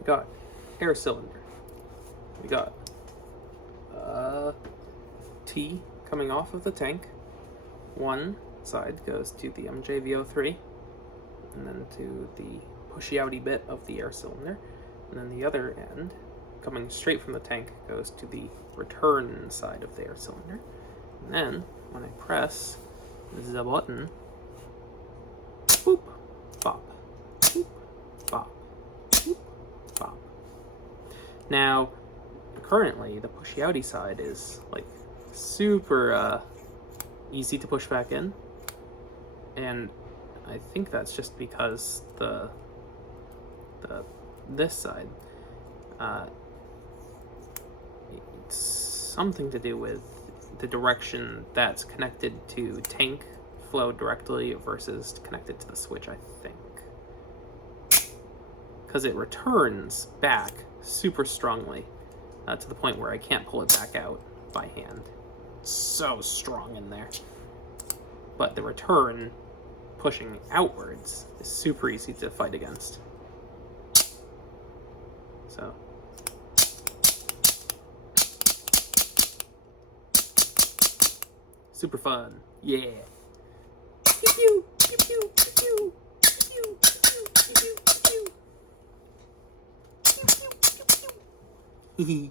we got air cylinder. We got T coming off of the tank. One side goes to the MJV03, and then to the pushy outy bit of the air cylinder, and then the other end, coming straight from the tank, goes to the return side of the air cylinder. And then, when I press the button, boop, bop, boop, bop, boop, bop. Now, currently, the pushy outy side is like super easy to push back in, and I think that's just because this side, it's something to do with the direction that's connected to tank flow directly versus connected to the switch, I think. Because it returns back super strongly to the point where I can't pull it back out by hand. It's so strong in there. But the return pushing outwards is super easy to fight against. So super fun, yeah. Pew pew pew pew pew pew pew pew pew pew pew pew pew pew.